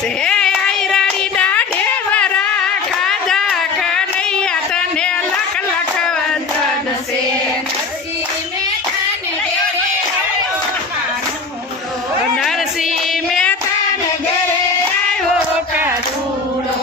છે આયરાણી ના ઢેબરા ખાધા કનૈયા તને લખ લખ વંદન છે નરસિંહ મહેતાને ઘરે આવ્યો કાનુડો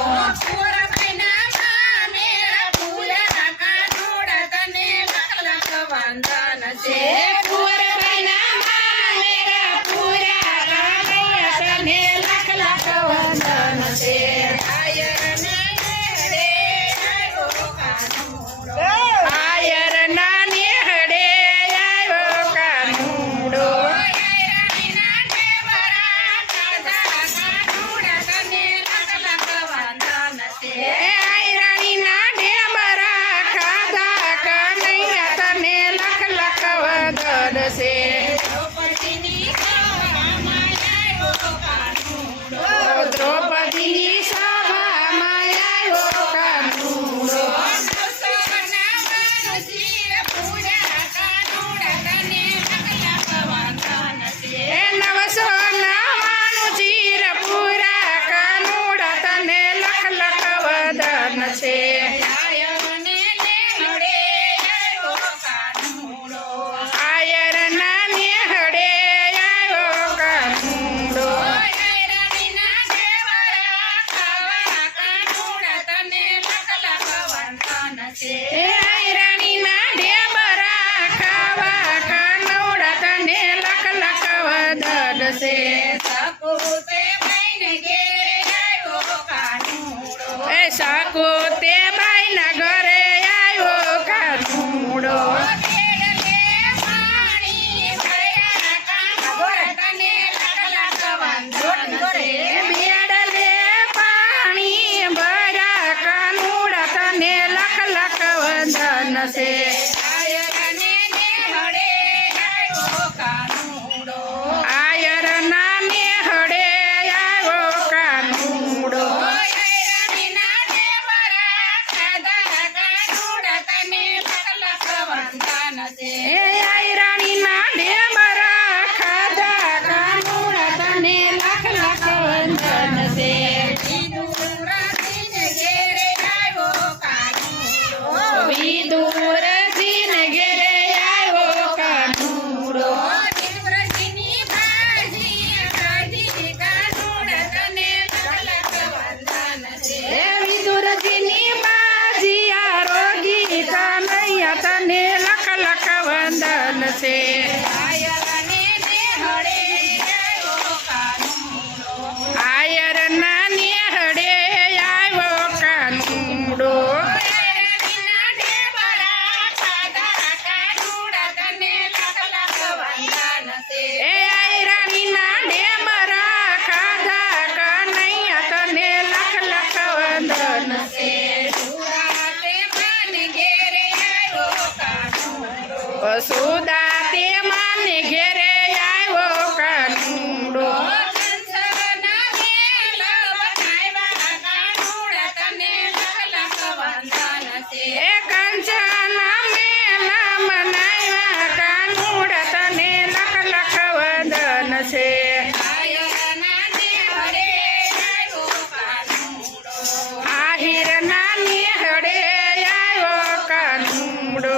દ્રૌપદીની સભામાં આવ્યો કાનુડો એ 999 ચીર પૂરા કાનુડા તને લખ લખ વદન છે સાકુતે બાઈના ઘરે આવ્યો કાનુડો બેડલે પાણી ભરા કાનુડા તને લખ લખ વંદન છે તને લખ લખ વંદન છે આયર ના નેહડે આવ્યો કાનુડો એ આયરાણી ના ઢેબરા ખાધા કનૈયા તને લખ લખ વંદન છે વસુદા તે માને ઘેરે આવ્યો કાનુડો એ કંચના મેલા મનાવ્યા કાનુડા તને લખ લખ વંદન છે આહિર ના નેહડે આવ્યો કાનુડો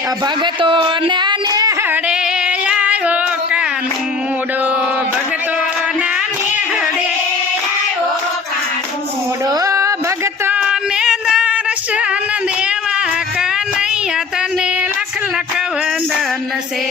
ભગતો નાને હડે આવ્યો કાનુડો ભગતો નાને હડે આવ્યો કાનુડો ભગતો ને દર્શન દેવા કનૈયા તને લખ લખ વંદન છે